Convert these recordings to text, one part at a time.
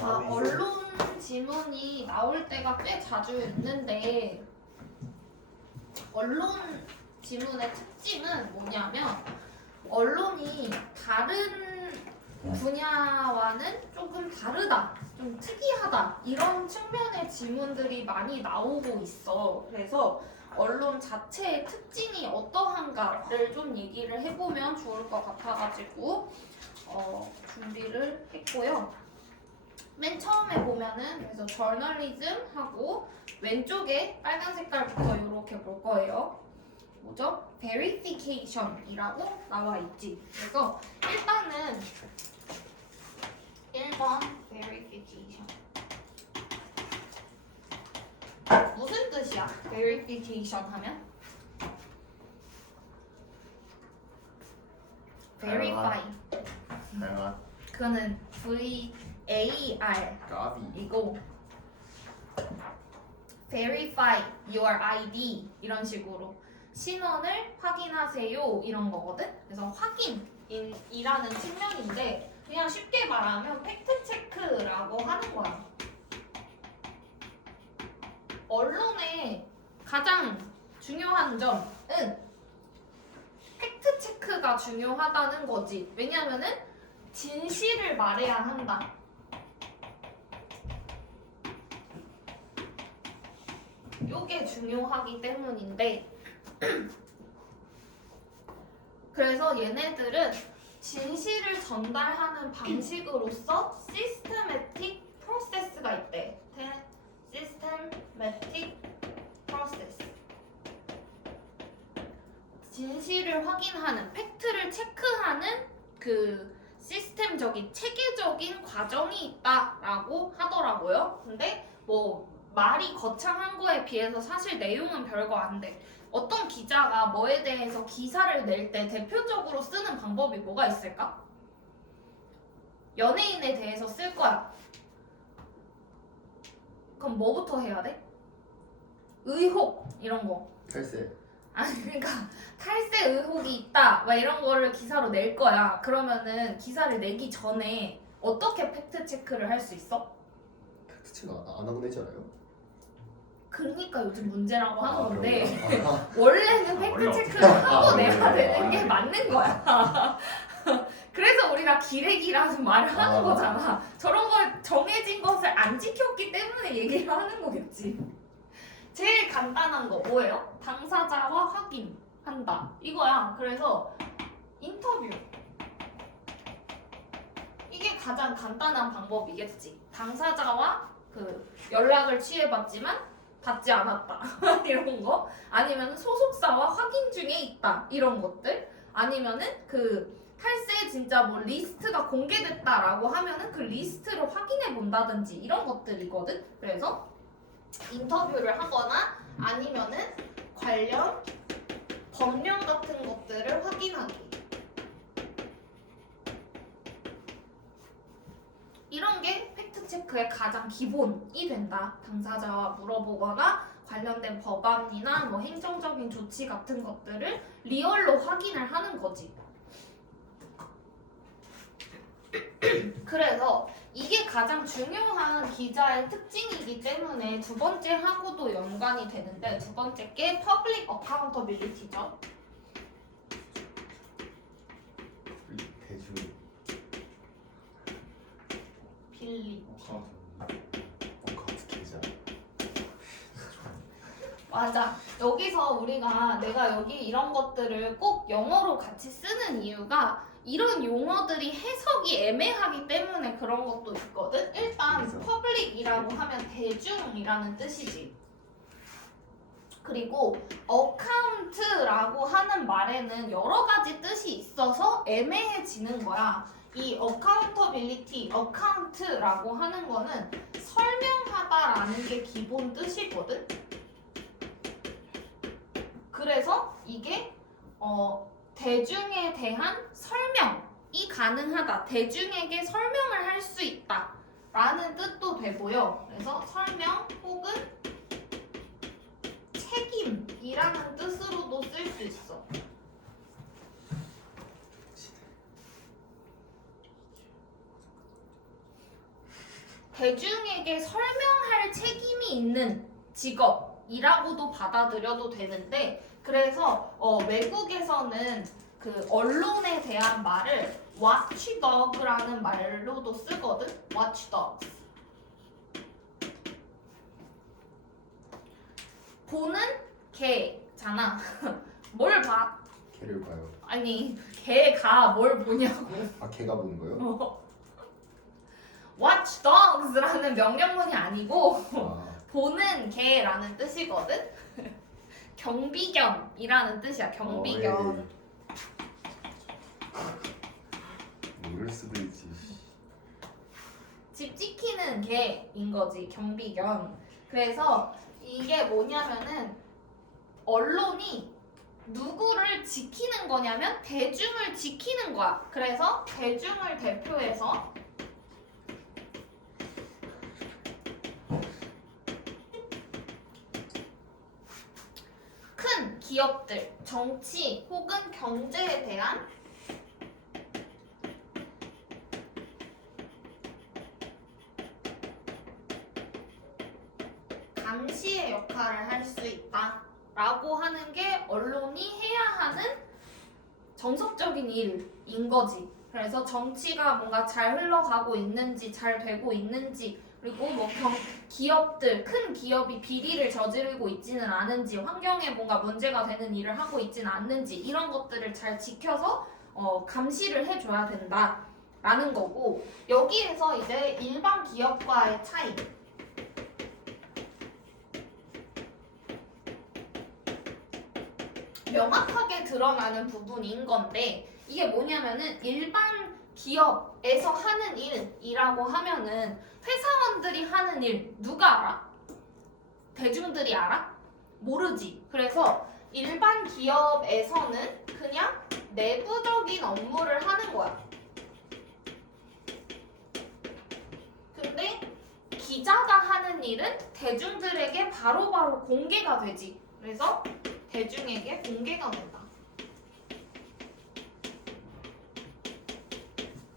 자, 언론 지문이 나올 때가 꽤 자주 있는데 언론 지문의 특징은 뭐냐면 언론이 다른 분야와는 조금 다르다, 좀 특이하다 이런 측면의 지문들이 많이 나오고 있어. 그래서 언론 자체의 특징이 어떠한가를 좀 얘기를 해보면 좋을 것 같아가지고 준비를 했고요. 맨 처음에 보면은 그래서 저널리즘 하고 왼쪽에 빨간 색깔부터 이렇게 볼 거예요. 뭐죠? verification이라고 나와 있지. 그래서 일단은 1번 verification 무슨 뜻이야? verification 하면? verify 다양한 그거는 VAR 까비 이거 verify your ID 이런 식으로 신원을 확인하세요 이런 거거든. 그래서 확인이라는 측면인데 그냥 쉽게 말하면 팩트 체크라고 하는 거야. 언론의 가장 중요한 점은 팩트 체크가 중요하다는 거지. 왜냐면은 진실을 말해야 한다. 요게 중요하기 때문인데 그래서 얘네들은 진실을 전달하는 방식으로서 시스테매틱 프로세스가 있대. 시스테매틱 프로세스. 진실을 확인하는, 팩트를 체크하는 그 시스템적인, 체계적인 과정이 있다라고 하더라고요. 근데 뭐 말이 거창한 거에 비해서 사실 내용은 별거 안 돼. 어떤 기자가 뭐에 대해서 기사를 낼 때 대표적으로 쓰는 방법이 뭐가 있을까? 연예인에 대해서 쓸 거야. 그럼 뭐부터 해야 돼? 의혹 이런 거. 탈세 아니 그러니까 탈세 의혹이 있다 막 이런 거를 기사로 낼 거야. 그러면은 기사를 내기 전에 어떻게 팩트 체크를 할 수 있어? 팩트체크 안 하고 내잖아요. 그러니까 요즘 문제라고 하는 건데 그런가? 원래는 원래 팩트 어떻게 체크를 하고 아, 내야 그래요? 되는 게 맞는 거야. 그래서 우리가 기레기라는 말을 하는 거잖아. 저런 걸 정해진 것을 안 지켰기 때문에 얘기를 하는 거겠지. 제일 간단한 거 뭐예요? 당사자와 확인한다 이거야. 그래서 인터뷰 이게 가장 간단한 방법이겠지. 당사자와 그 연락을 취해봤지만 받지 않았다 이런 거, 아니면 소속사와 확인 중에 있다 이런 것들, 아니면은 그 탈세 진짜 뭐 리스트가 공개됐다라고 하면은 그 리스트를 확인해 본다든지 이런 것들이거든. 그래서 인터뷰를 하거나 아니면은 관련 법령 같은 것들을 확인하기, 이런 게 팩트체크의 가장 기본이 된다. 당사자와 물어보거나 관련된 법안이나 뭐 행정적인 조치 같은 것들을 리얼로 확인을 하는 거지. 그래서 이게 가장 중요한 기자의 특징이기 때문에 두 번째 하고도 연관이 되는데, 두 번째 게 퍼블릭 어카운터빌리티죠. 대중 빌리. 어카운트 계좌 맞아. 여기서 내가 여기 이런 것들을 꼭 영어로 같이 쓰는 이유가 이런 용어들이 해석이 애매하기 때문에 그런 것도 있거든. 일단 public이라고 하면 대중이라는 뜻이지. 그리고 account라고 하는 말에는 여러 가지 뜻이 있어서 애매해지는 거야. 이 accountability, account라고 하는 거는 설명하다라는 게 기본 뜻이거든. 그래서 이게 대중에 대한 설명이 가능하다, 대중에게 설명을 할 수 있다 라는 뜻도 되고요. 그래서 설명 혹은 책임이라는 뜻으로도 쓸 수 있어. 대중에게 설명할 책임이 있는 직업이라고도 받아들여도 되는데 그래서 외국에서는 그 언론에 대한 말을 watchdog라는 말로도 쓰거든. watchdogs. 보는 개잖아. 뭘 봐? 개를 봐요. 아니 개가 뭘 보냐고. 아 개가 보는 거요? watchdogs라는 명령문이 아니고 아 보는 개라는 뜻이거든. 경비견이라는 뜻이야. 경비견. 모를 수도 있지. 집 지키는 개인 거지. 경비견. 그래서 이게 뭐냐면은 언론이 누구를 지키는 거냐면 대중을 지키는 거야. 그래서 대중을 대표해서 큰 기업들, 정치 혹은 경제에 대한 감시의 역할을 할 수 있다 라고 하는 게 언론이 해야 하는 정석적인 일인 거지. 그래서 정치가 뭔가 잘 흘러가고 있는지 잘 되고 있는지 그리고 뭐 기업들, 큰 기업이 비리를 저지르고 있지는 않은지 환경에 뭔가 문제가 되는 일을 하고 있지는 않는지 이런 것들을 잘 지켜서 감시를 해줘야 된다라는 거고 여기에서 이제 일반 기업과의 차이 명확하게 드러나는 부분인 건데 이게 뭐냐면은 일반 기업에서 하는 일이라고 하면은 회사원들이 하는 일 누가 알아? 대중들이 알아? 모르지. 그래서 일반 기업에서는 그냥 내부적인 업무를 하는 거야. 근데 기자가 하는 일은 대중들에게 바로바로 공개가 되지. 그래서 대중에게 공개가 된다.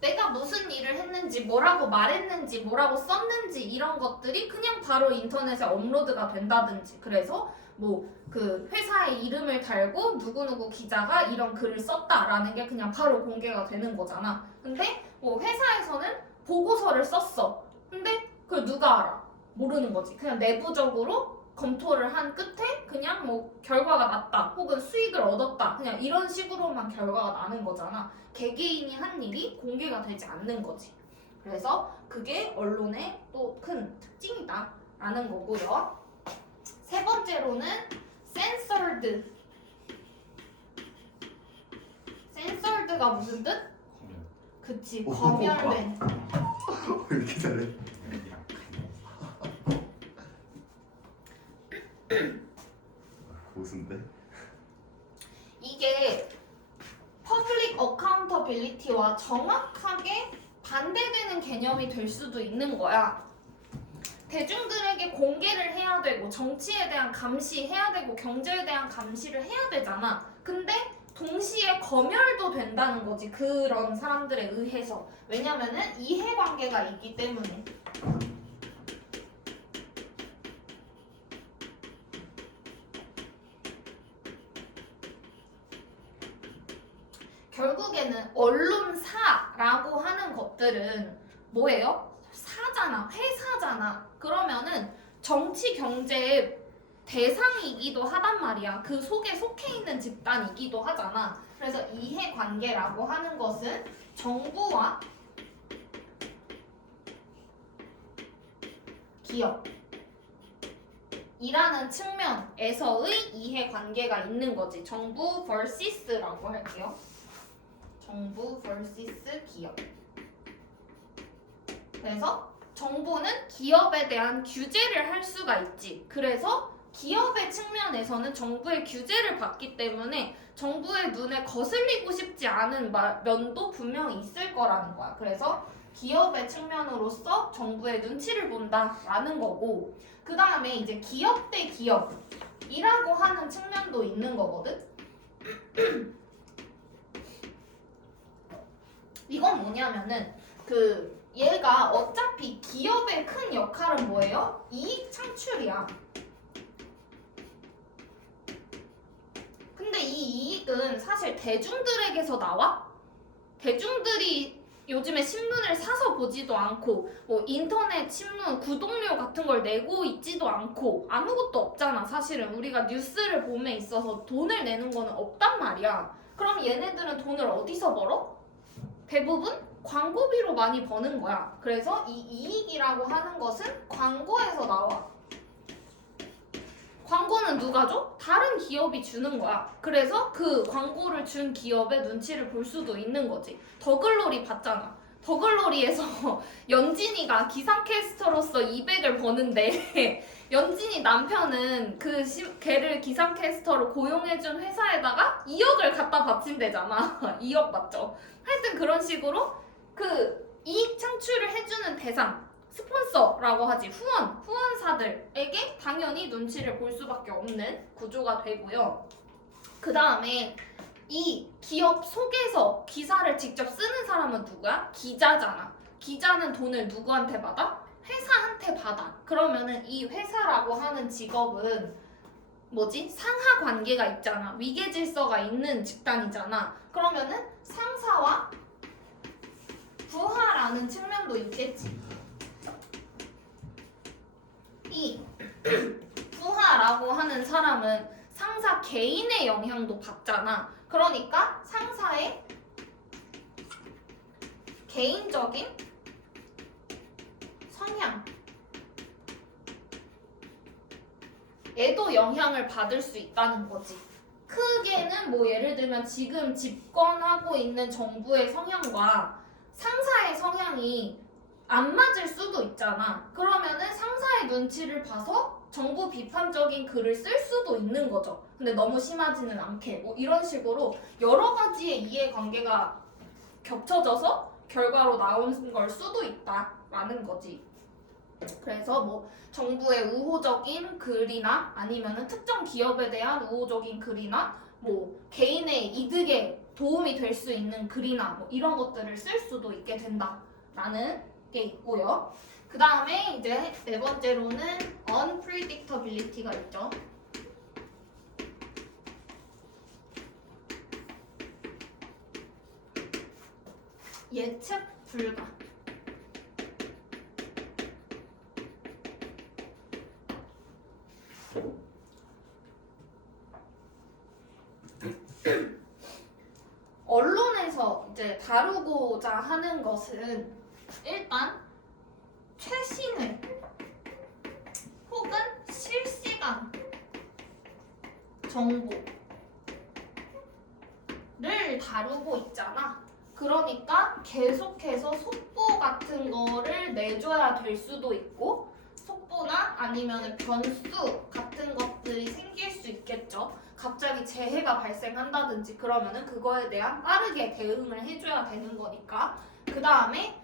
내가 무슨 일을 했는지, 뭐라고 말했는지, 뭐라고 썼는지 이런 것들이 그냥 바로 인터넷에 업로드가 된다든지 그래서 뭐 그 회사의 이름을 달고 누구누구 기자가 이런 글을 썼다라는 게 그냥 바로 공개가 되는 거잖아. 근데 뭐 회사에서는 보고서를 썼어. 근데 그걸 누가 알아? 모르는 거지. 그냥 내부적으로 검토를 한 끝에 그냥 뭐 결과가 났다 혹은 수익을 얻었다 그냥 이런 식으로만 결과가 나는 거잖아. 개개인이 한 일이 공개가 되지 않는 거지. 그래서 그게 언론의 또 큰 특징이다 라는 거고요. 세 번째로는 censored. censored가 무슨 뜻? 그치, 검열된. 왜 이렇게 잘해? 고수인데? 이게 퍼블릭 어카운터빌리티와 정확하게 반대되는 개념이 될 수도 있는 거야. 대중들에게 공개를 해야 되고 정치에 대한 감시해야 되고 경제에 대한 감시를 해야 되잖아. 근데 동시에 검열도 된다는 거지. 그런 사람들에 의해서. 왜냐면은 이해관계가 있기 때문에. 결국에는 언론사라고 하는 것들은 뭐예요? 사잖아, 회사잖아. 그러면은 정치 경제의 대상이기도 하단 말이야. 그 속에 속해 있는 집단이기도 하잖아. 그래서 이해관계라고 하는 것은 정부와 기업 이라는 측면에서의 이해관계가 있는 거지. 정부 vs라고 할게요. 정부 vs 기업. 그래서 정부는 기업에 대한 규제를 할 수가 있지. 그래서 기업의 측면에서는 정부의 규제를 받기 때문에 정부의 눈에 거슬리고 싶지 않은 면도 분명히 있을 거라는 거야. 그래서 기업의 측면으로서 정부의 눈치를 본다라는 거고 그 다음에 이제 기업 대 기업이라고 하는 측면도 있는 거거든. 이건 뭐냐면은 얘가 어차피 기업의 언론의 큰 역할은 뭐예요? 이익 창출이야. 근데 이 이익은 사실 대중들에게서 나와? 대중들이 요즘에 신문을 사서 보지도 않고 뭐 인터넷 신문 구독료 같은 걸 내고 있지도 않고 아무것도 없잖아. 사실은 우리가 뉴스를 봄에 있어서 돈을 내는 거는 없단 말이야. 그럼 얘네들은 돈을 어디서 벌어? 대부분 광고비로 많이 버는 거야. 그래서 이 이익이라고 하는 것은 광고에서 나와. 광고는 누가 줘? 다른 기업이 주는 거야. 그래서 그 광고를 준 기업의 눈치를 볼 수도 있는 거지. 더글로리 봤잖아. 더글로리에서 연진이가 기상캐스터로서 200을 버는데 연진이 남편은 걔를 기상캐스터로 고용해준 회사에다가 2억을 갖다 바친대잖아. 2억 맞죠? 하여튼 그런 식으로 그 이익 창출을 해주는 대상, 스폰서라고 하지, 후원사들에게 당연히 눈치를 볼 수밖에 없는 구조가 되고요. 그 다음에 이 기업 속에서 기사를 직접 쓰는 사람은 누구야? 기자잖아. 기자는 돈을 누구한테 받아? 회사한테 받아. 그러면은 이 회사라고 하는 직업은 뭐지? 상하 관계가 있잖아. 위계 질서가 있는 집단이잖아. 그러면은 상사와 부하라는 측면도 있겠지. 이 부하라고 하는 사람은 상사 개인의 영향도 받잖아. 그러니까 상사의 개인적인 성향 에도 영향을 받을 수 있다는 거지. 크게는 뭐 예를 들면 지금 집권하고 있는 정부의 성향과 상사의 성향이 안 맞을 수도 있잖아. 그러면은 상사의 눈치를 봐서 정부 비판적인 글을 쓸 수도 있는 거죠. 근데 너무 심하지는 않게 뭐 이런 식으로 여러 가지의 이해관계가 겹쳐져서 결과로 나온 걸 수도 있다라는 거지. 그래서 뭐 정부의 우호적인 글이나 아니면은 특정 기업에 대한 우호적인 글이나 뭐 개인의 이득에 도움이 될 수 있는 글이나 뭐 이런 것들을 쓸 수도 있게 된다라는 게 있고요. 그 다음에 이제 네 번째로는 unpredictability가 있죠. 예측 불가. 언론에서 이제 다루고자 하는 것은 일단 최신의 혹은 실시간 정보를 다루고 있잖아. 그러니까 계속해서 속보 같은 거를 내줘야 될 수도 있고 속보나 아니면 변수 같은 것들이 생길 수 있겠죠. 갑자기 재해가 발생한다든지 그러면은 그거에 대한 빠르게 대응을 해줘야 되는 거니까. 그 다음에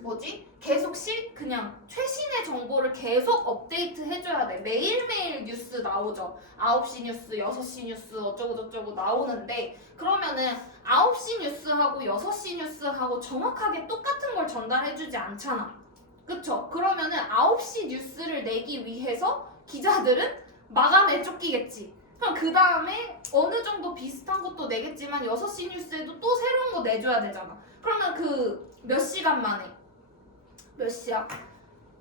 뭐지? 계속 그냥 최신의 정보를 계속 업데이트 해줘야 돼. 매일매일 뉴스 나오죠. 9시 뉴스, 6시 뉴스 어쩌고저쩌고 나오는데 그러면은 9시 뉴스하고 6시 뉴스하고 정확하게 똑같은 걸 전달해주지 않잖아. 그쵸? 그러면은 9시 뉴스를 내기 위해서 기자들은 마감에 쫓기겠지. 그럼 그 다음에 어느 정도 비슷한 것도 내겠지만 6시 뉴스에도 또 새로운 거 내줘야 되잖아. 그러면 그 몇 시간 만에 몇 시야?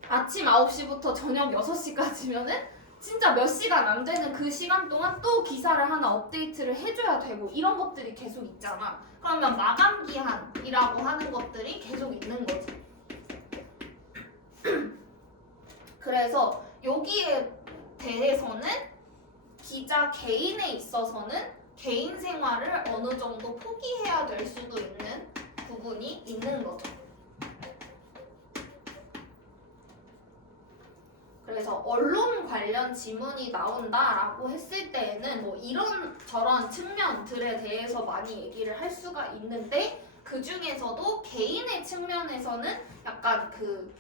아침 9시부터 저녁 6시까지면은 진짜 몇 시간 안 되는 그 시간 동안 또 기사를 하나 업데이트를 해줘야 되고 이런 것들이 계속 있잖아. 그러면 마감 기한이라고 하는 것들이 계속 있는 거지. 그래서 여기에 대해서는 기자 개인에 있어서는 개인 생활을 어느 정도 포기해야 될 수도 있는 부분이 있는 거죠. 그래서 언론 관련 지문이 나온다라고 했을 때에는 뭐 이런 저런 측면들에 대해서 많이 얘기를 할 수가 있는데 그 중에서도 개인의 측면에서는 약간 그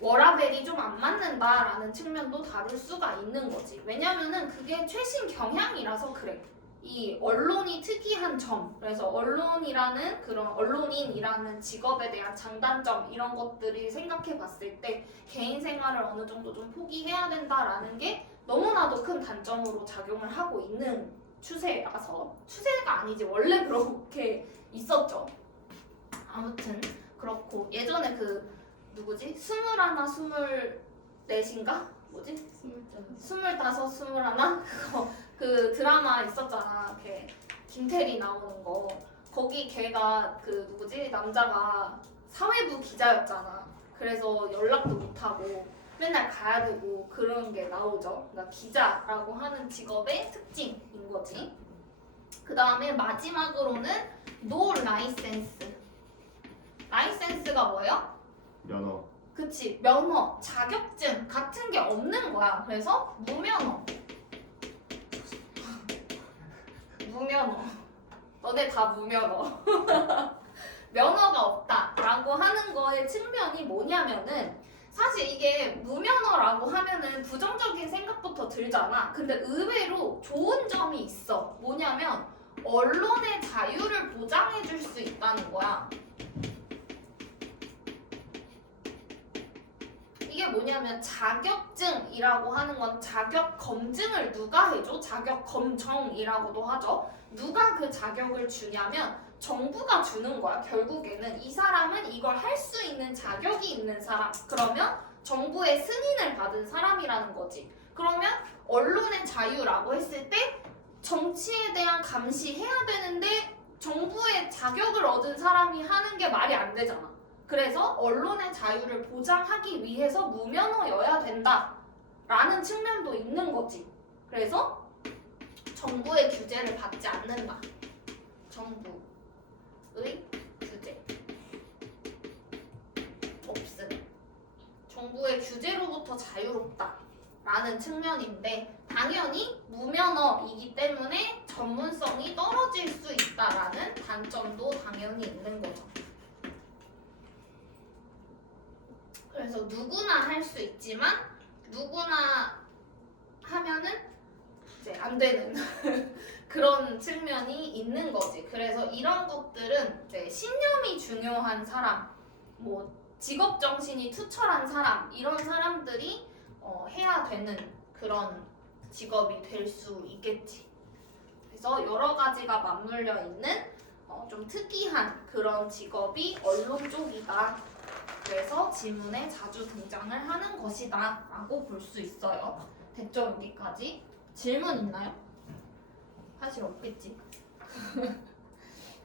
워라밸이 좀 안 맞는다라는 측면도 다룰 수가 있는 거지. 왜냐면은 그게 최신 경향이라서 그래. 이 언론이 특이한 점, 그래서 언론이라는 그런 언론인이라는 직업에 대한 장단점 이런 것들이 생각해 봤을 때 개인 생활을 어느 정도 좀 포기해야 된다라는 게 너무나도 큰 단점으로 작용을 하고 있는 추세라서 추세가 아니지 원래 그렇게 있었죠. 아무튼 그렇고 예전에 그 누구지? 21, 24인가? 뭐지? 25, 21? 그거 그 드라마 있었잖아. 걔 김태리 나오는 거. 거기 걔가 그 누구지? 남자가 사회부 기자였잖아. 그래서 연락도 못하고 맨날 가야 되고 그런 게 나오죠. 그러니까 기자라고 하는 직업의 특징인 거지. 그 다음에 마지막으로는 no license. 라이센스가 뭐예요? 면허. 그치, 면허, 자격증 같은 게 없는 거야. 그래서 무면허. 무면허. 너네 다 무면허. 면허가 없다라고 하는 거의 측면이 뭐냐면은 사실 이게 무면허라고 하면은 부정적인 생각부터 들잖아. 근데 의외로 좋은 점이 있어. 뭐냐면 언론의 자유를 보장해 줄 수 있다는 거야. 이게 뭐냐면 자격증이라고 하는 건 자격 검증을 누가 해줘? 자격 검정이라고도 하죠. 누가 그 자격을 주냐면 정부가 주는 거야. 결국에는 이 사람은 이걸 할 수 있는 자격이 있는 사람. 그러면 정부의 승인을 받은 사람이라는 거지. 그러면 언론의 자유라고 했을 때 정치에 대한 감시해야 되는데 정부의 자격을 얻은 사람이 하는 게 말이 안 되잖아. 그래서 언론의 자유를 보장하기 위해서 무면허여야 된다라는 측면도 있는 거지. 그래서 정부의 규제를 받지 않는다. 정부의 규제 없음. 정부의 규제로부터 자유롭다라는 측면인데 당연히 무면허이기 때문에 전문성이 떨어질 수 있다라는 단점도 당연히 있는 거죠. 그래서 누구나 할 수 있지만 누구나 하면은 이제 안 되는 그런 측면이 있는 거지. 그래서 이런 것들은 이제 신념이 중요한 사람, 뭐 직업 정신이 투철한 사람 이런 사람들이 해야 되는 그런 직업이 될 수 있겠지. 그래서 여러 가지가 맞물려 있는 좀 특이한 그런 직업이 언론 쪽이다. 그래서 지문에 자주 등장을 하는 것이다 라고 볼 수 있어요. 됐죠? 여기까지? 질문 있나요? 사실 없겠지.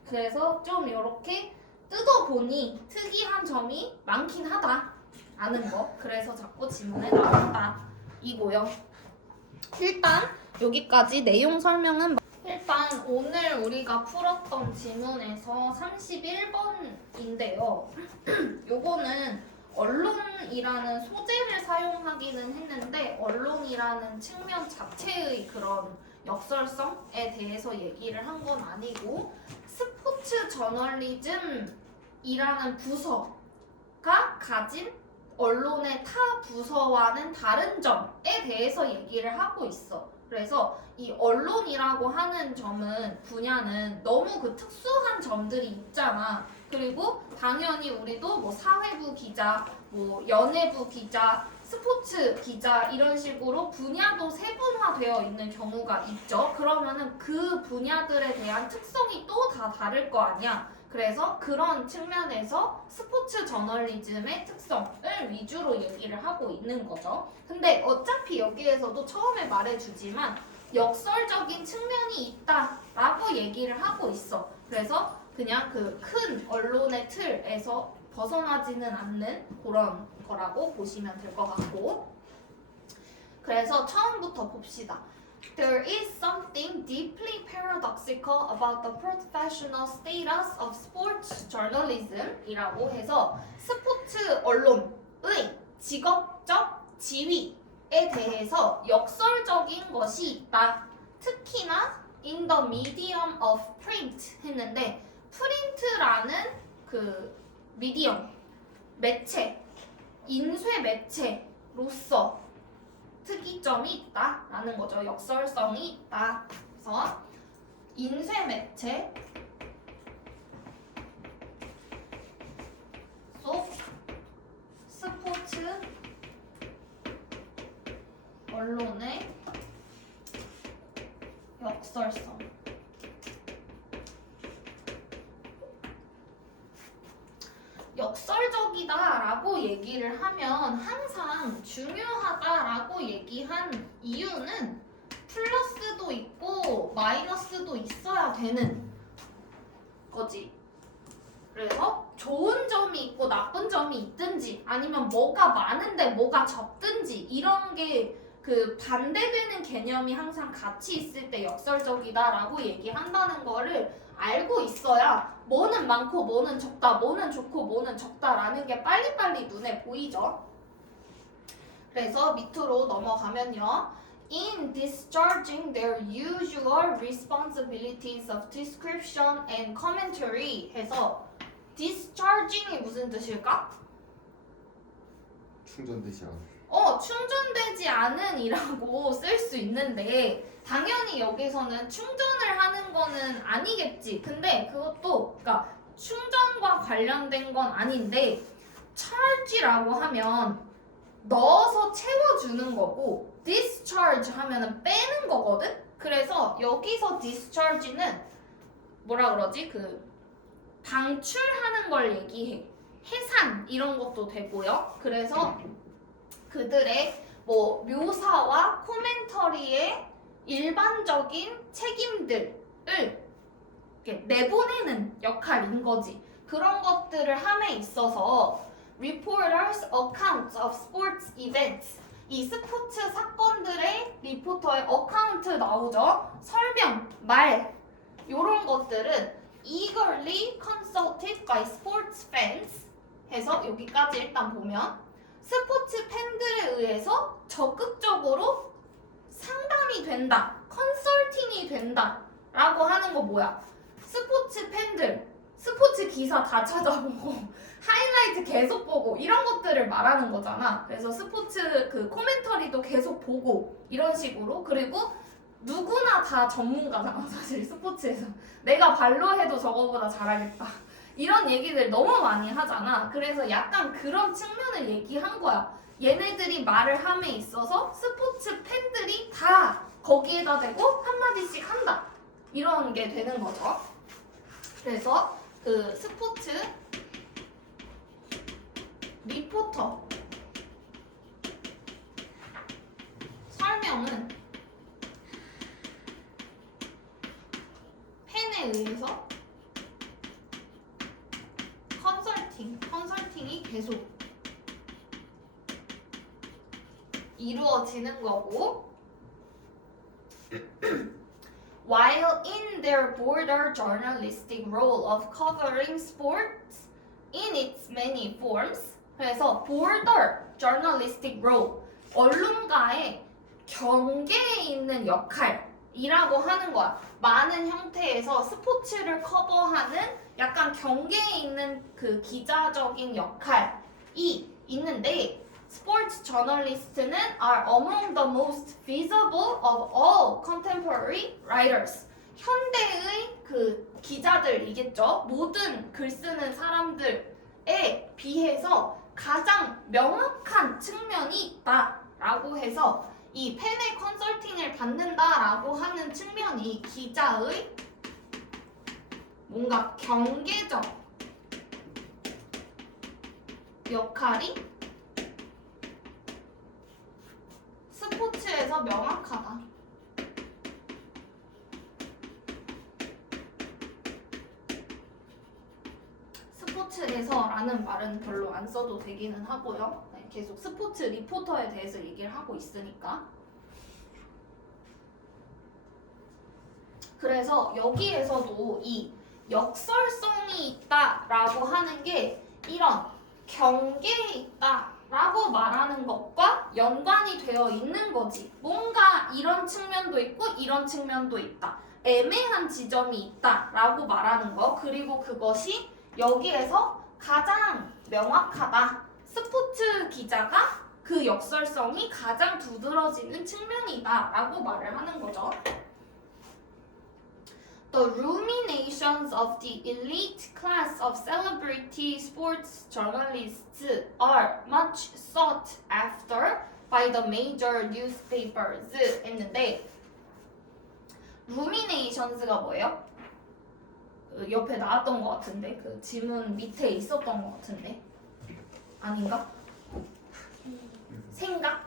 그래서 좀 이렇게 뜯어보니 특이한 점이 많긴 하다 아는 거. 그래서 자꾸 지문에 나왔다 이고요. 일단 여기까지 내용 설명은 일단 오늘 우리가 풀었던 지문에서 31번인데요. 요거는 언론이라는 소재를 사용하기는 했는데 언론이라는 측면 자체의 그런 역설성에 대해서 얘기를 한 건 아니고 스포츠 저널리즘이라는 부서가 가진 언론의 타 부서와는 다른 점에 대해서 얘기를 하고 있어. 그래서 이 언론이라고 하는 점은 분야는 너무 그 특수한 점들이 있잖아. 그리고 당연히 우리도 뭐 사회부 기자, 뭐 연예부 기자, 스포츠 기자 이런 식으로 분야도 세분화되어 있는 경우가 있죠. 그러면은 그 분야들에 대한 특성이 또 다 다를 거 아니야. 그래서 그런 측면에서 스포츠 저널리즘의 특성을 위주로 얘기를 하고 있는 거죠. 근데 어차피 여기에서도 처음에 말해주지만 역설적인 측면이 있다라고 얘기를 하고 있어. 그래서 그냥 그 큰 언론의 틀에서 벗어나지는 않는 그런 거라고 보시면 될 것 같고. 그래서 처음부터 봅시다. There is something deeply paradoxical about the professional status of sports journalism 이라고 해서 스포츠 언론의 직업적 지위에 대해서 역설적인 것이 있다. 특히나 in the medium of print 했는데 프린트라는 그 미디엄, 매체, 인쇄 매체로서 특이점이 있다라는 거죠. 역설성이 있다. 그래서 인쇄 매체 속 스포츠 언론의 역설성. 역설적이다라고 얘기를 하면 항상 중요하다라고 얘기한 이유는 플러스도 있고 마이너스도 있어야 되는 거지. 그래서 좋은 점이 있고 나쁜 점이 있든지 아니면 뭐가 많은데 뭐가 적든지 이런 게 그 반대되는 개념이 항상 같이 있을 때 역설적이다라고 얘기한다는 거를 알고 있어야 뭐는 많고 뭐는 적다, 뭐는 좋고 뭐는 적다라는 게 빨리빨리 눈에 보이죠. 그래서 밑으로 넘어가면요. In discharging their usual responsibilities of description and commentary 해서 discharging이 무슨 뜻일까? 충전되지 않아. 충전되지 않은 이라고 쓸 수 있는데 당연히 여기서는 충전을 하는 거는 아니겠지. 근데 그것도 그러니까 충전과 관련된 건 아닌데 charge라고 하면 넣어서 채워주는 거고 discharge 하면은 빼는 거거든? 그래서 여기서 discharge는 뭐라 그러지? 그 방출하는 걸 얘기해. 해산 이런 것도 되고요. 그래서 그들의 뭐 묘사와 코멘터리의 일반적인 책임들을 이렇게 내보내는 역할인 거지. 그런 것들을 함에 있어서 reporters accounts of sports events 이 스포츠 사건들의 리포터의 어카운트 나오죠. 설명, 말 이런 것들은 eagerly consulted by sports fans 해서 여기까지 일단 보면 스포츠 팬들에 의해서 적극적으로 상담이 된다, 컨설팅이 된다 라고 하는 거 뭐야? 스포츠 팬들, 스포츠 기사 다 찾아보고 하이라이트 계속 보고 이런 것들을 말하는 거잖아. 그래서 스포츠 그 코멘터리도 계속 보고 이런 식으로. 그리고 누구나 다 전문가잖아 사실 스포츠에서. 내가 발로 해도 저거보다 잘하겠다 이런 얘기들 너무 많이 하잖아. 그래서 약간 그런 측면을 얘기한 거야. 얘네들이 말을 함에 있어서 스포츠 팬들이 다 거기에다 대고 한마디씩 한다. 이런 게 되는 거죠. 그래서 그 스포츠 리포터 설명은 팬에 의해서 컨설팅이 계속 이루어지는 거고 while in their broader journalistic role of covering sports in its many forms 그래서 border journalistic role 언론가의 경계에 있는 역할이라고 하는 거야. 많은 형태에서 스포츠를 커버하는 약간 경계에 있는 그 기자적인 역할이 있는데 스포츠 저널리스트는 are among the most visible of all contemporary writers. 현대의 그 기자들이겠죠. 모든 글 쓰는 사람들에 비해서 가장 명확한 측면이 있다라고 해서 이 팬의 컨설팅을 받는다라고 하는 측면이 기자의 뭔가 경계적 역할이 스포츠에서 명확하다. 스포츠에서라는 말은 별로 안 써도 되기는 하고요. 네, 계속 스포츠 리포터에 대해서 얘기를 하고 있으니까. 그래서 여기에서도 이 역설성이 있다라고 하는 게 이런 경계에 있다라고 말하는 것과 연관이 되어 있는 거지. 뭔가 이런 측면도 있고 이런 측면도 있다. 애매한 지점이 있다라고 말하는 거. 그리고 그것이 여기에서 가장 명확하다. 스포츠 기자가 그 역설성이 가장 두드러지는 측면이다라고 말을 하는 거죠. The ruminations of the elite class of celebrity sports journalists are much sought after by the major newspapers 했는데 ruminations가 뭐예요? 그 옆에 나왔던 것 같은데 그 지문 밑에 있었던 것 같은데 아닌가? 생각?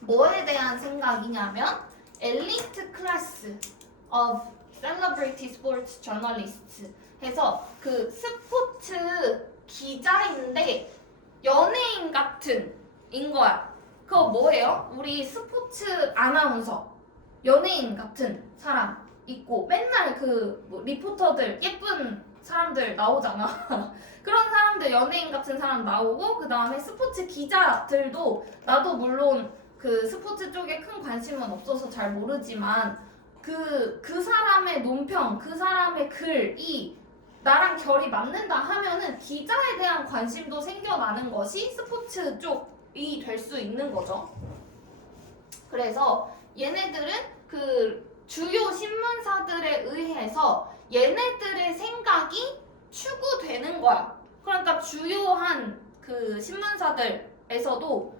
뭐에 대한 생각이냐면 엘리트 클래스 of celebrity sports journalists 해서 그 스포츠 기자인데 연예인 같은 인 거야. 그거 뭐예요? 우리 스포츠 아나운서 연예인 같은 사람 있고 맨날 그뭐 리포터들 예쁜 사람들 나오잖아. 그런 사람들 연예인 같은 사람 나오고 그 다음에 스포츠 기자들도 나도 물론 그 스포츠 쪽에 큰 관심은 없어서 잘 모르지만 그 사람의 논평, 그 사람의 글이 나랑 결이 맞는다 하면은 기자에 대한 관심도 생겨나는 것이 스포츠 쪽이 될 수 있는 거죠. 그래서 얘네들은 그 주요 신문사들에 의해서 얘네들의 생각이 추구되는 거야. 그러니까 주요한 그 신문사들에서도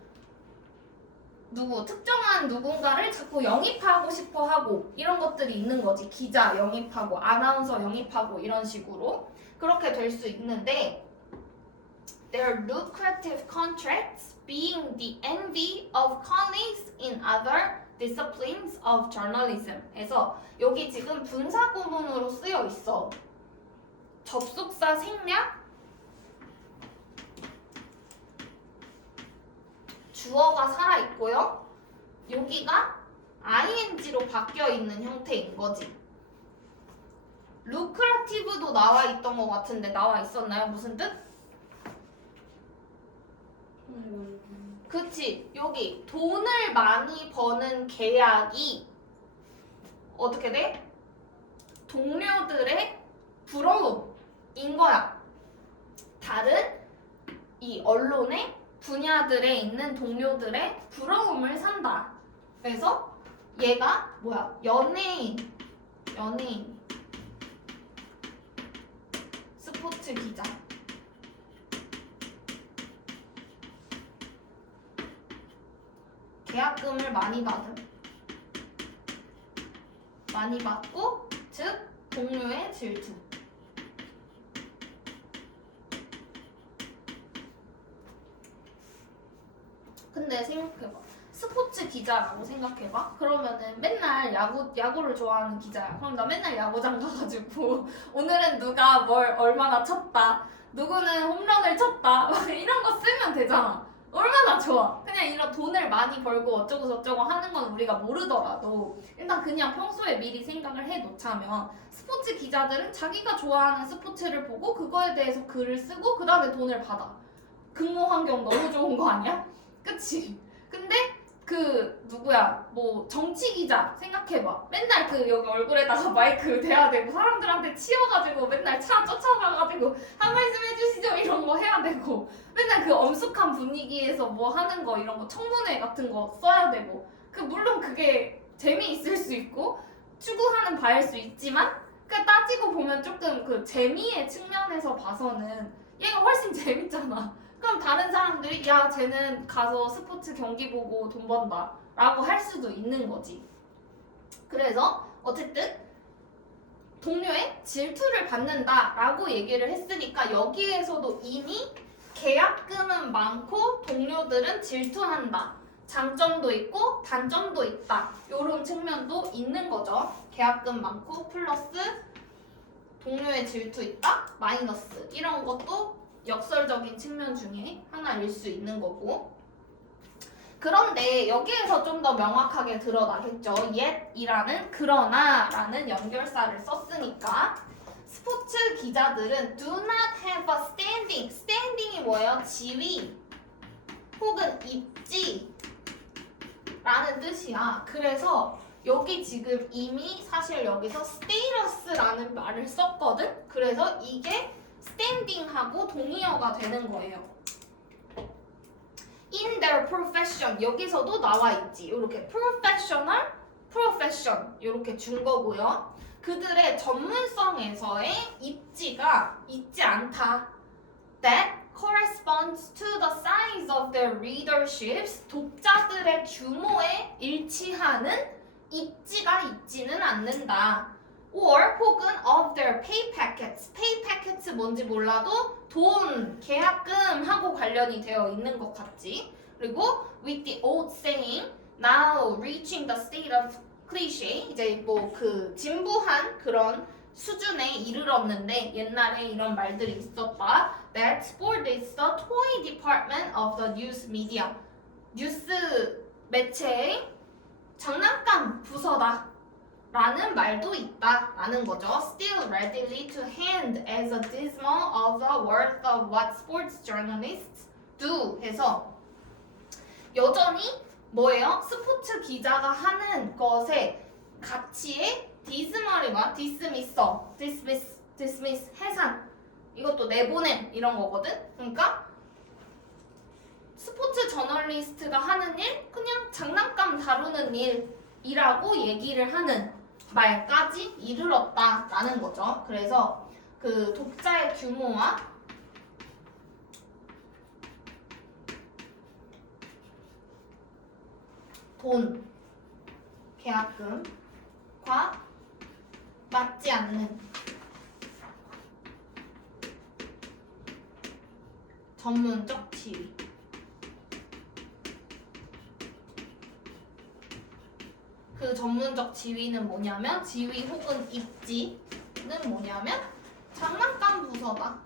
특정한 누군가를 자꾸 영입하고 싶어 하고 이런 것들이 있는 거지. 기자 영입하고 아나운서 영입하고 이런 식으로 그렇게 될 수 있는데 their lucrative contracts being the envy of colleagues in other disciplines of journalism. 해서 여기 지금 분사 구문으로 쓰여 있어. 접속사 생략 주어가 살아있고요. 여기가 ing로 바뀌어 있는 형태인 거지. lucrative도 나와 있던 것 같은데 나와 있었나요? 무슨 뜻? 그치. 여기 돈을 많이 버는 계약이 어떻게 돼? 동료들의 부러움인 거야. 다른 이 언론의 분야들에 있는 동료들의 부러움을 산다. 그래서 얘가 뭐야? 연예인 스포츠 기자 계약금을 많이 받고 즉 동료의 질투. 근데 생각해봐. 스포츠 기자라고 생각해봐. 그러면은 맨날 야구를 좋아하는 기자야. 그럼 나 맨날 야구장 가가지고 오늘은 누가 뭘 얼마나 쳤다. 누구는 홈런을 쳤다. 이런 거 쓰면 되잖아. 얼마나 좋아. 그냥 이런 돈을 많이 벌고 어쩌고 저쩌고 하는 건 우리가 모르더라도 일단 그냥 평소에 미리 생각을 해놓자면 스포츠 기자들은 자기가 좋아하는 스포츠를 보고 그거에 대해서 글을 쓰고 그 다음에 돈을 받아. 근무 환경 너무 좋은 거 아니야? 그치? 근데 그 누구야 뭐 정치 기자 생각해봐. 맨날 그 여기 얼굴에다가 마이크 대야 되고 사람들한테 치여가지고 맨날 차 쫓아가가지고 한 말씀 해주시죠 이런 거 해야 되고 맨날 그 엄숙한 분위기에서 뭐 하는 거 이런 거 청문회 같은 거 써야 되고 그 물론 그게 재미있을 수 있고 추구하는 바일 수 있지만 그 따지고 보면 조금 그 재미의 측면에서 봐서는 얘가 훨씬 재밌잖아. 그럼 다른 사람들이 야 쟤는 가서 스포츠 경기 보고 돈 번다 라고 할 수도 있는 거지. 그래서 어쨌든 동료의 질투를 받는다 라고 얘기를 했으니까 여기에서도 이미 계약금은 많고 동료들은 질투한다. 장점도 있고 단점도 있다. 이런 측면도 있는 거죠. 계약금 많고 플러스 동료의 질투 있다 마이너스 이런 것도 역설적인 측면 중에 하나일 수 있는 거고. 그런데 여기에서 좀 더 명확하게 드러나겠죠. yet이라는 그러나라는 연결사를 썼으니까 스포츠 기자들은 do not have a standing. standing이 뭐예요? 지위 혹은 입지라는 뜻이야. 그래서 여기 지금 이미 사실 여기서 status라는 말을 썼거든. 그래서 이게 standing하고 동의어가 되는 거예요. in their profession 여기서도 나와 있지. 이렇게 professional profession 이렇게 준 거고요. 그들의 전문성에서의 입지가 있지 않다. That corresponds to the size of their readerships. 독자들의 규모에 일치하는 입지가 있지는 않는다. Or 혹은 of their pay packets. pay packets 뭔지 몰라도 돈, 계약금하고 관련이 되어 있는 것 같지. 그리고 with the old saying, now reaching the state of cliche. 이제 뭐 그 진부한 그런 수준에 이르렀는데 옛날에 이런 말들이 있었다. That sport is the toy department of the news media. 뉴스 매체의 장난감 부서다. 라는 말도 있다. 라는 거죠. Still readily to hand as a dismal of the worth of what sports journalists do 해서 여전히 뭐예요? 스포츠 기자가 하는 것의 가치에 dismal이와 dismiss 해산 이것도 내보냄 이런 거거든. 그러니까 스포츠 저널리스트가 하는 일 그냥 장난감 다루는 일이라고 얘기를 하는 말까지 이르렀다라는 거죠. 그래서 그 독자의 규모와 돈, 계약금과 맞지 않는 전문적 지위. 그 전문적 지위는 뭐냐면 지위 혹은 입지는 뭐냐면 장난감 부서다.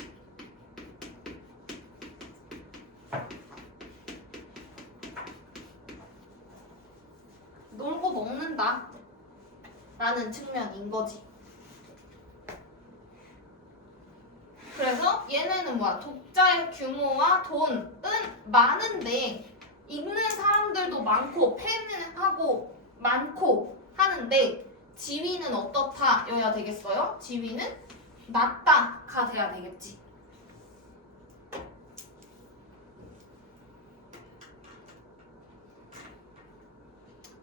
놀고 먹는다 라는 측면인 거지. 그래서 얘네는 뭐야? 독자의 규모와 돈은 많은데 읽는 사람들도 많고 팬하고 많고 하는데 지위는 어떻다 여야 되겠어요? 지위는 낮다가 돼야 되겠지.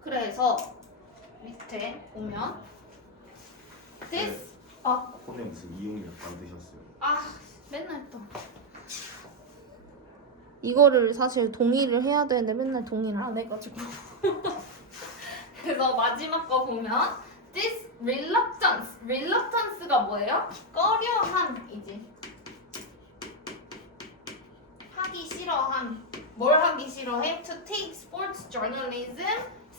그래서 밑에 보면 this 폰에 무슨 이용료 받으셨어요? 맨날 또 이거를 사실 동의를 해야 되는데 맨날 동의를 안 해가지고 그래서 마지막 거 보면 this reluctance가 뭐예요? 꺼려함이지. 하기 싫어함. 뭘 하기 싫어해? To take sports journalism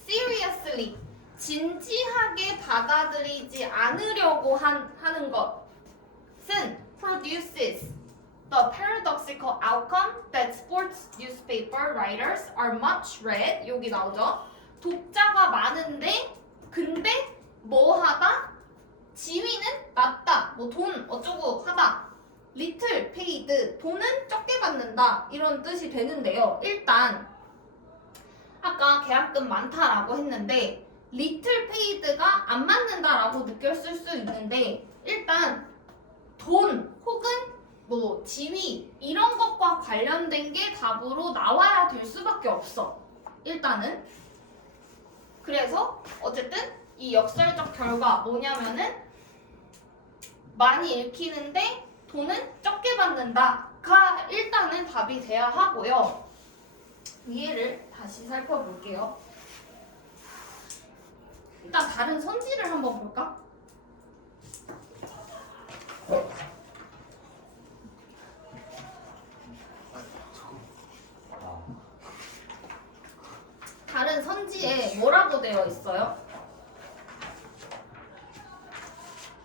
seriously. 진지하게 받아들이지 않으려고 하는 것은 produces the paradoxical outcome that sports newspaper writers are much read. 여기 나오죠. 독자가 많은데 근데 뭐 하다? 지위는 낮다. 뭐 돈 어쩌고 하다. little paid. 돈은 적게 받는다. 이런 뜻이 되는데요. 일단 아까 계약금 많다라고 했는데 little paid가 안 맞는다라고 느꼈을 수 있는데 일단 돈 혹은 뭐 지위 이런 것과 관련된 게 답으로 나와야 될 수밖에 없어. 일단은 그래서 어쨌든 이 역설적 결과 뭐냐면은 많이 읽히는데 돈은 적게 받는다가 일단은 답이 돼야 하고요. 이해를 다시 살펴볼게요. 일단 다른 선지를 한번 볼까? 다른 선지에 뭐라고 되어 있어요?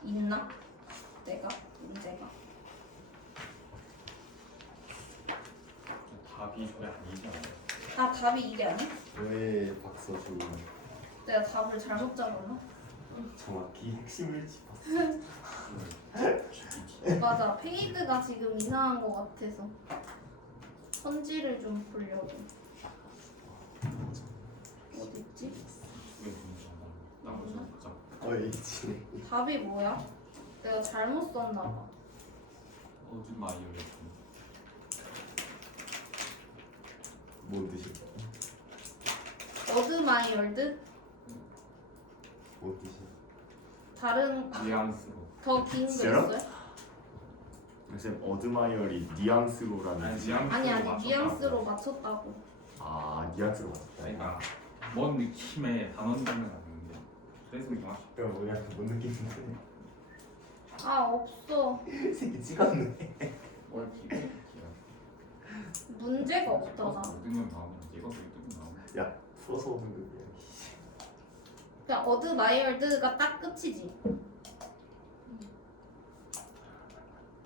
있나? 문제가 답이 왜 아니잖아요. 답이 이게 아니야? 왜 박사 주 내가 답을 잘못 잡았나? 정확히 핵심을 짚었어. 맞아, 페이드가 지금 이상한 것 같아서 선지를 좀 보려고. 어딨지? 왜 문제가 나머지 보자. 어이치. 답이 뭐야? 내가 잘못 썼나 봐. 어드마이어였던. 뭔 뜻이야? 어드마이얼드? 다른 뉘앙스로. 더 긴 거 진짜요? 있어요? 쌤 어드마이어리 뉘앙스로라는 아니 뜻이- 뉘앙스로 아니 맞췄다고. 뉘앙스로 맞췄다고. 아 뉘앙스로 맞았다. 그러니까 뭔 느낌의 단어는 아닌데 그래서 뉘앙스. 야 뭐야 뭔 느낌인데? 아 없어. 새끼 찍었네. 뭘 기가 문제가 없잖아. 5등급 나오면 찍어서 1등급 나오면. 야 풀어서 오는 거야. 그냥 어드마이얼드가 딱 끝이지.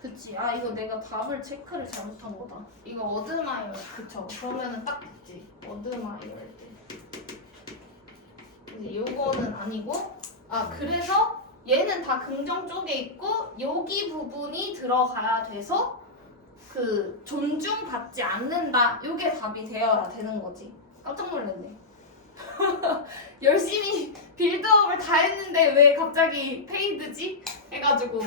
그치. 아 이거 내가 답을 체크를 잘못한 거다. 이거 어드마이얼 그쵸. 그러면은 딱 됐지. 어드마이얼드. 이제 요거는 아니고 아 그래서 얘는 다 긍정 쪽에 있고 여기 부분이 들어가야 돼서 그 존중받지 않는다. 요게 답이 되어야 되는 거지. 깜짝 놀랐네. 열심히 빌드업을 다 했는데 왜 갑자기 페이드지? 해가지고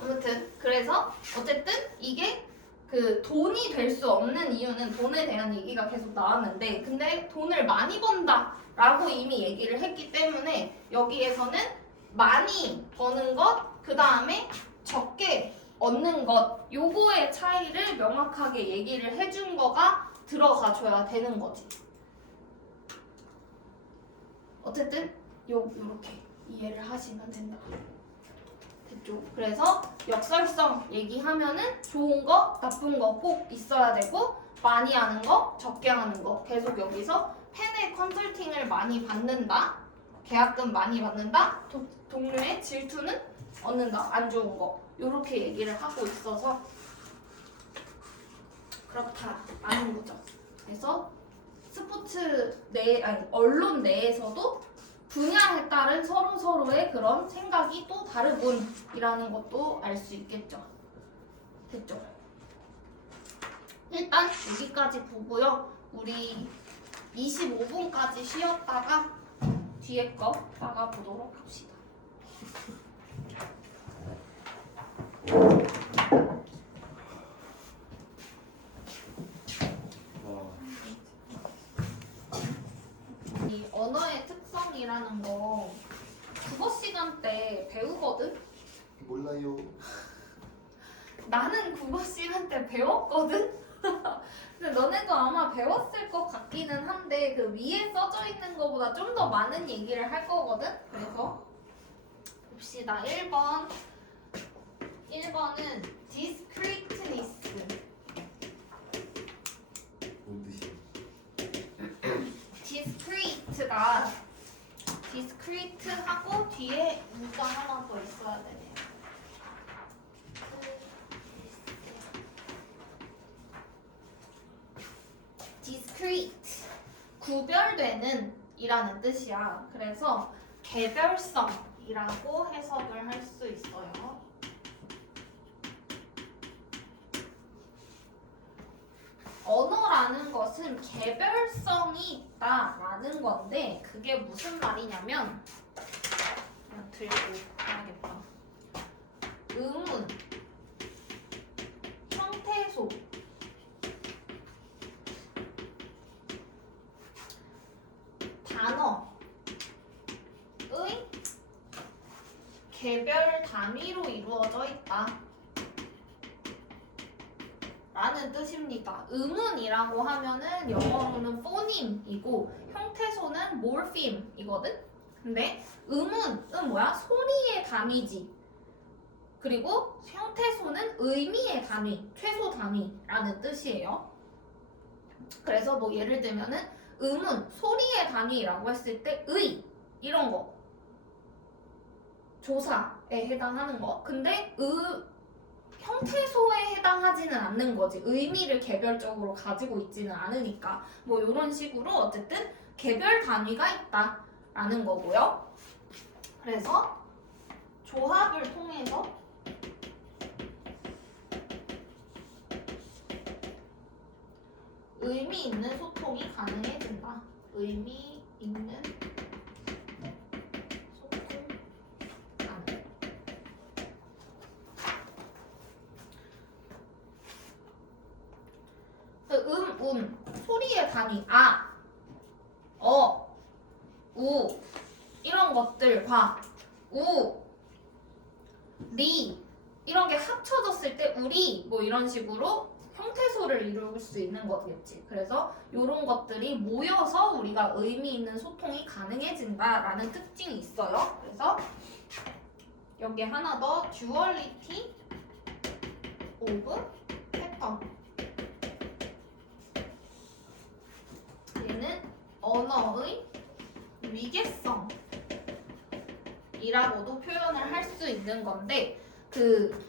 아무튼 그래서 어쨌든 이게 그 돈이 될 수 없는 이유는 돈에 대한 얘기가 계속 나왔는데 근데 돈을 많이 번다 라고 이미 얘기를 했기 때문에 여기에서는 많이 버는 것 그 다음에 적게 얻는 것 요거의 차이를 명확하게 얘기를 해준 거가 들어가 줘야 되는 거지. 어쨌든 요렇게 이해를 하시면 된다. 됐죠? 그래서 역설성 얘기하면은 좋은 거, 나쁜 거 꼭 있어야 되고 많이 하는 거, 적게 하는 거 계속 여기서 팬의 컨설팅을 많이 받는다, 계약금 많이 받는다, 동료의 질투는 얻는다, 안 좋은 거 요렇게 얘기를 하고 있어서 그렇다라는 거죠. 그래서 스포츠 아니 언론 내에서도 분야에 따른 서로의 그런 생각이 또 다르군이라는 것도 알 수 있겠죠. 됐죠? 일단 여기까지 보고요. 우리 25분까지 쉬었다가 뒤에 거 나가보도록 합시다. 와. 이 언어의 특성이라는 거 국어 시간 때 배우거든? 몰라요. 나는 국어 시간 때 배웠거든? 근데 너네도 아마 배웠을 것 같기는 한데 그 위에 써져 있는 것보다 좀 더 많은 얘기를 할 거거든? 그래서 봅시다. 1번은 discreteness. 뭔 뜻이야? discrete가 discrete하고 뒤에 문자 하나 더 있어야 되네요. discrete 구별되는 이라는 뜻이야. 그래서 개별성이라고 해석을 할 수 있어요. 언어라는 것은 개별성이 있다라는 건데 그게 무슨 말이냐면 그냥 들고 가야겠다. 의문, 형태소, 단어의 개별 단위로 이루어져 있다 라는 뜻입니다. 의문이라고 하면은 영어로는 포님이고 형태소는 몰핌이거든? 근데 의문은 뭐야? 소리의 단위지. 그리고 형태소는 의미의 단위, 최소 단위라는 뜻이에요. 그래서 뭐 예를 들면은 의문, 소리의 단위라고 했을 때 의, 이런 거 조사에 해당하는 거. 근데 형태소에 해당하지는 않는 거지. 의미를 개별적으로 가지고 있지는 않으니까. 뭐 이런 식으로 어쨌든 개별 단위가 있다라는 거고요. 그래서 조합을 통해서 의미 있는 소통이 가능해진다. 의미 있는 소통 가능. 소리의 단위 아, 어, 우 이런 거 것들과 우, 리 이런 게 합쳐졌을 때 우리 뭐 이런 식으로 형태소를 이룰 수 있는 거겠지. 그래서 이런 것들이 모여서 우리가 의미 있는 소통이 가능해진다라는 특징이 있어요. 그래서 여기 하나 더 듀얼리티 오브 패턴. 얘는 언어의 위계성이라고도 표현을 할 수 있는 건데 그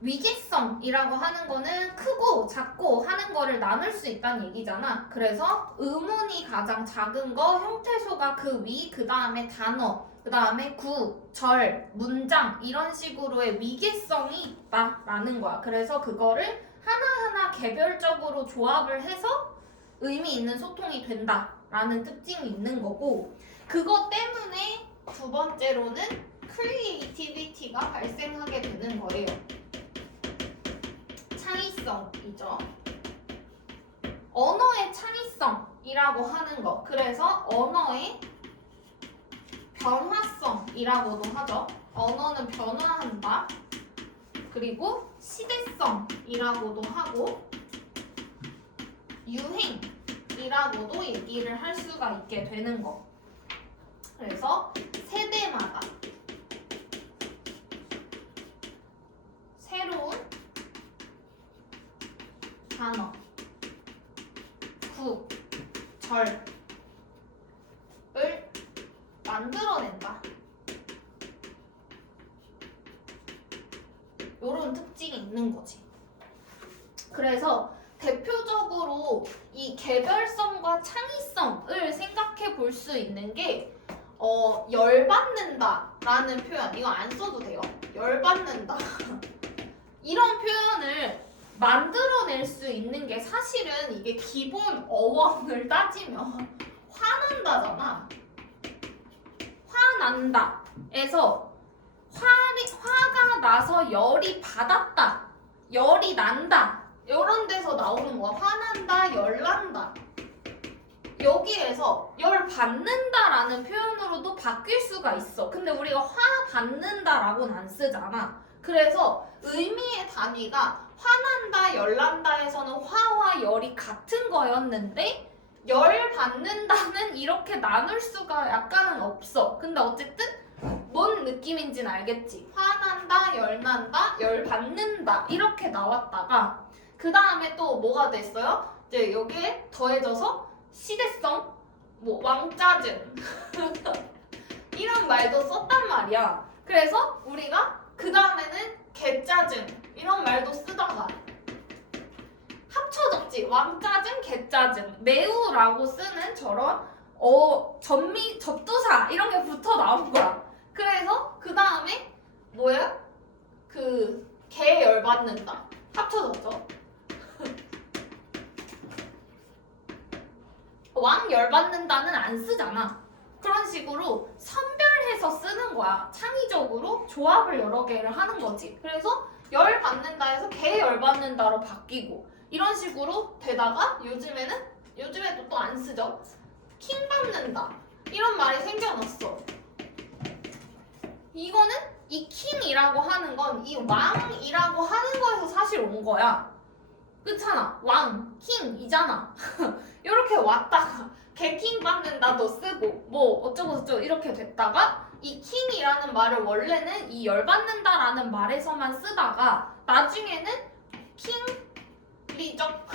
위계성이라고 하는 거는 크고 작고 하는 거를 나눌 수 있다는 얘기잖아. 그래서 의문이 가장 작은 거, 형태소가 그 위, 그 다음에 단어, 그 다음에 구, 절, 문장 이런 식으로의 위계성이 있다라는 거야. 그래서 그거를 하나하나 개별적으로 조합을 해서 의미 있는 소통이 된다라는 특징이 있는 거고 그것 때문에 두 번째로는 크리에이티비티가 발생하게 되는 거예요. 창의성이죠. 언어의 창의성이라고 하는 거. 그래서 언어의 변화성이라고도 하죠. 언어는 변화한다. 그리고 시대성이라고도 하고 유행이라고도 얘기를 할 수가 있게 되는 거. 그래서 세대마다 새로운 단어, 구, 절을 만들어낸다. 이런 특징이 있는 거지. 그래서 대표적으로 이 개별성과 창의성을 생각해 볼 수 있는 게 열받는다라는 표현. 이거 안 써도 돼요. 열받는다. 이런 표현을 만들어낼 수 있는 게 사실은 이게 기본 어원을 따지면 화난다잖아. 화난다에서 화가 나서 열이 받았다. 열이 난다. 이런 데서 나오는 거야. 화난다, 열난다. 여기에서 열 받는다라는 표현으로도 바뀔 수가 있어. 근데 우리가 화 받는다라고는 안 쓰잖아. 그래서 의미의 단위가 화난다, 열난다에서는 화와 열이 같은 거였는데 열 받는다는 이렇게 나눌 수가 약간은 없어. 근데 어쨌든 뭔 느낌인지는 알겠지. 화난다, 열난다, 열 받는다 이렇게 나왔다가 그 다음에 또 뭐가 됐어요? 이제 여기에 더해져서 시대성, 뭐 왕짜증 이런 말도 썼단 말이야. 그래서 우리가 그 다음에는 개짜증 이런 말도 쓰다가 합쳐졌지. 왕짜증, 개짜증, 매우라고 쓰는 저런 접두사 이런 게 붙어 나온 거야. 그래서 그 다음에 뭐야? 개 열받는다 합쳐졌죠. 왕 열받는다는 안 쓰잖아. 그런 식으로 선별해서 쓰는 거야. 창의적으로 조합을 여러 개를 하는 거지. 그래서 열받는다에서 개 열받는다로 바뀌고 이런 식으로 되다가 요즘에도 또 안 쓰죠. 킹 받는다 이런 말이 생겨났어. 이거는 이 킹이라고 하는 건 이 왕이라고 하는 거에서 사실 온 거야. 그렇잖아. 왕, 킹이잖아. 이렇게 왔다가 개킹 받는다도 쓰고 뭐 어쩌고저쩌고 이렇게 됐다가 이 킹이라는 말을 원래는 이 열받는다라는 말에서만 쓰다가 나중에는 킹리적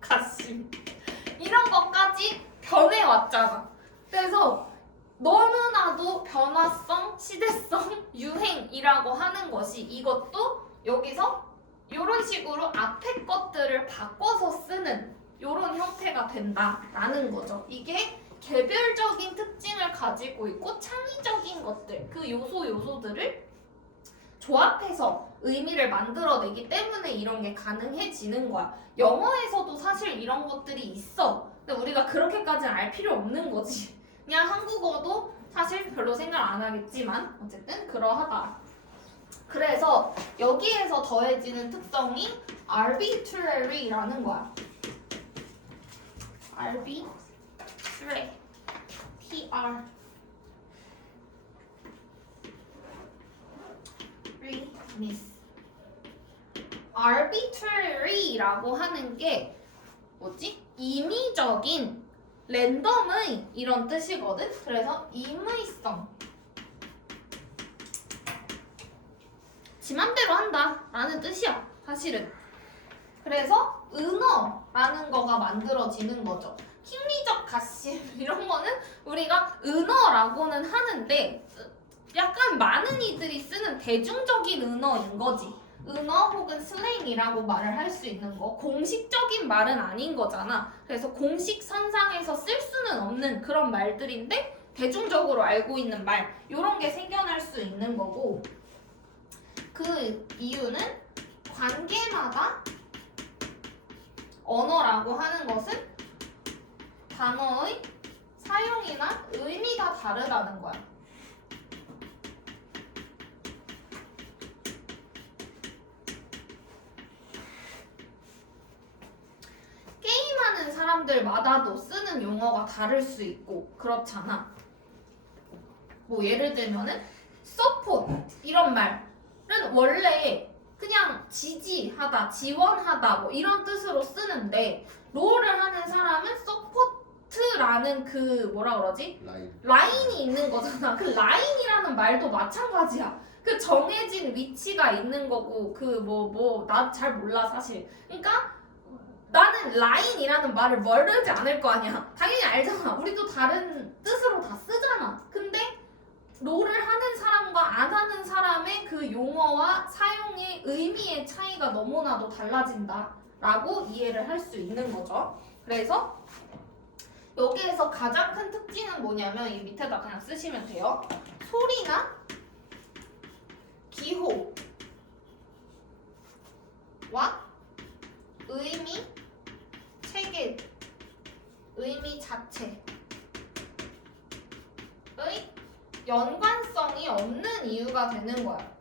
가심 이런 것까지 변해왔잖아. 그래서 너무나도 변화성, 시대성, 유행이라고 하는 것이 이것도 여기서 이런 식으로 앞에 것들을 바꿔서 쓰는 이런 형태가 된다라는 거죠. 이게 개별적인 특징을 가지고 있고 창의적인 것들, 그 요소들을 조합해서 의미를 만들어내기 때문에 이런 게 가능해지는 거야. 영어에서도 사실 이런 것들이 있어. 근데 우리가 그렇게까지는 알 필요 없는 거지. 그냥 한국어도 사실 별로 생각 안 하겠지만 어쨌든 그러하다. 그래서 여기에서 더해지는 특성이 arbitrary라는 거야. arbitrary, miss. arbitrary라고 하는 게 뭐지? 임의적인 랜덤의 이런 뜻이거든. 그래서 임의성. 지 맘대로 한다 라는 뜻이야 사실은. 그래서 은어라는 거가 만들어지는 거죠. 킹리적 가심 이런 거는 우리가 은어라고는 하는데 약간 많은 이들이 쓰는 대중적인 은어인 거지. 은어 혹은 슬랭이라고 말을 할 수 있는 거. 공식적인 말은 아닌 거잖아. 그래서 공식 선상에서 쓸 수는 없는 그런 말들인데 대중적으로 알고 있는 말 이런 게 생겨날 수 있는 거고, 그 이유는 관계마다 언어라고 하는 것은 단어의 사용이나 의미가 다르다는 거야. 게임하는 사람들마다도 쓰는 용어가 다를 수 있고 그렇잖아. 뭐 예를 들면은 support 이런 말은 원래 그냥 지지하다, 지원하다 뭐 이런 뜻으로 쓰는데 롤을 하는 사람은 서포트라는 그 뭐라 그러지? 라인이 있는 거잖아. 그 라인이라는 말도 마찬가지야. 그 정해진 위치가 있는 거고 그 나 잘 몰라 사실. 그러니까 나는 라인이라는 말을 모르지 않을 거 아니야. 당연히 알잖아. 우리도 다른 뜻으로 다 쓰잖아. 근데 롤을 하는 사람과 안 하는 사람의 그 용어와 사용의 의미의 차이가 너무나도 달라진다 라고 이해를 할 수 있는 거죠. 그래서 여기에서 가장 큰 특징은 뭐냐면 이 밑에다 그냥 쓰시면 돼요. 소리나 기호와 의미, 체계, 의미 자체의 연관성이 없는 이유가 되는 거야.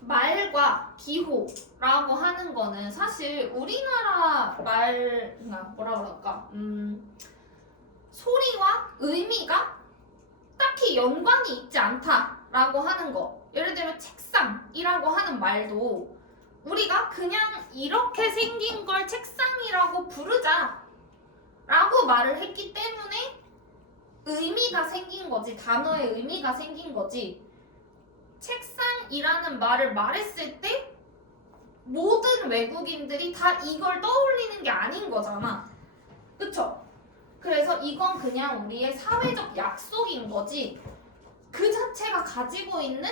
말과 기호라고 하는 거는 사실 우리나라 뭐라 그럴까? 소리와 의미가 딱히 연관이 있지 않다라고 하는 거. 예를 들면 책상이라고 하는 말도 우리가 그냥 이렇게 생긴 걸 책상이라고 부르자 라고 말을 했기 때문에 의미가 생긴 거지. 단어의 의미가 생긴 거지. 책상이라는 말을 말했을 때 모든 외국인들이 다 이걸 떠올리는 게 아닌 거잖아. 그쵸? 그래서 이건 그냥 우리의 사회적 약속인 거지 그 자체가 가지고 있는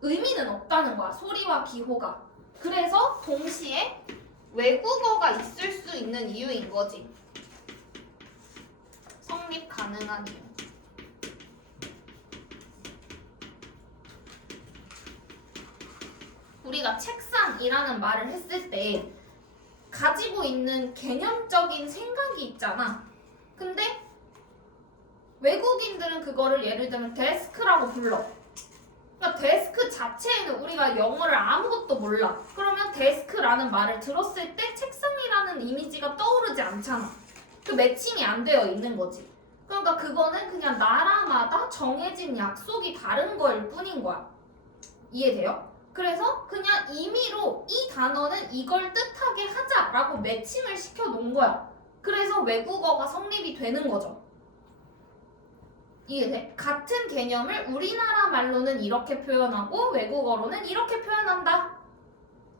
의미는 없다는 거야. 소리와 기호가. 그래서 동시에 외국어가 있을 수 있는 이유인 거지. 성립 가능한 이유. 우리가 책상이라는 말을 했을 때 가지고 있는 개념적인 생각이 있잖아. 근데 외국인들은 그거를 예를 들면 데스크라고 불러. 그러니까 데스크 자체에는 우리가 영어를 아무것도 몰라. 그러면 데스크라는 말을 들었을 때 책상이라는 이미지가 떠오르지 않잖아. 그 매칭이 안 되어 있는 거지. 그러니까 그거는 그냥 나라마다 정해진 약속이 다른 거일 뿐인 거야. 이해돼요? 그래서 그냥 임의로 이 단어는 이걸 뜻하게 하자라고 매칭을 시켜 놓은 거야. 그래서 외국어가 성립이 되는 거죠. 이해돼? 같은 개념을 우리나라 말로는 이렇게 표현하고 외국어로는 이렇게 표현한다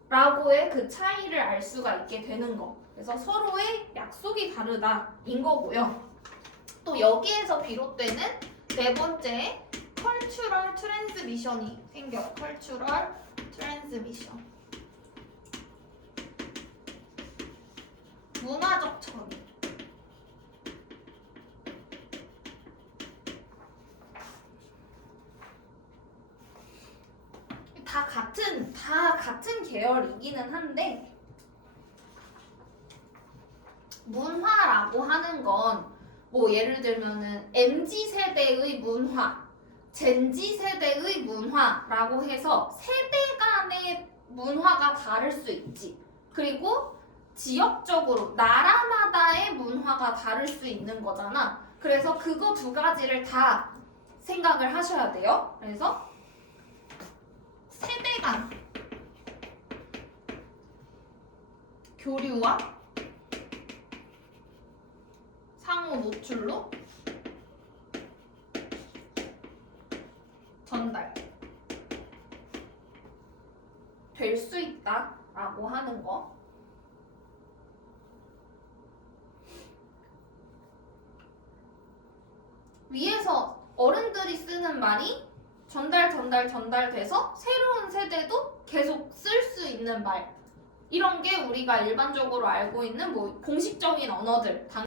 라고의 그 차이를 알 수가 있게 되는 거. 그래서 서로의 약속이 다르다인 거고요. 또 여기에서 비롯되는 네 번째 컬처럴 트랜스미션이 생겨. 컬처럴 트랜스미션. 문화적 전이. 다 같은 계열이기는 한데 문화라고 하는 건 뭐 예를 들면은 MZ 세대의 문화, 젠지 세대의 문화라고 해서 세대 간의 문화가 다를 수 있지. 그리고 지역적으로 나라마다의 문화가 다를 수 있는 거잖아. 그래서 그거 두 가지를 다 생각을 하셔야 돼요. 그래서 세대 간 교류와 상호 노출로 전달 될 수 있다라고 하는 거. 위에서 어른들이 쓰는 말이 전달돼서 새로운 세대도 계속 쓸 수 있는 말. 이런 게 우리가 일반적으로 알고 있는 뭐 공식적인 언어들,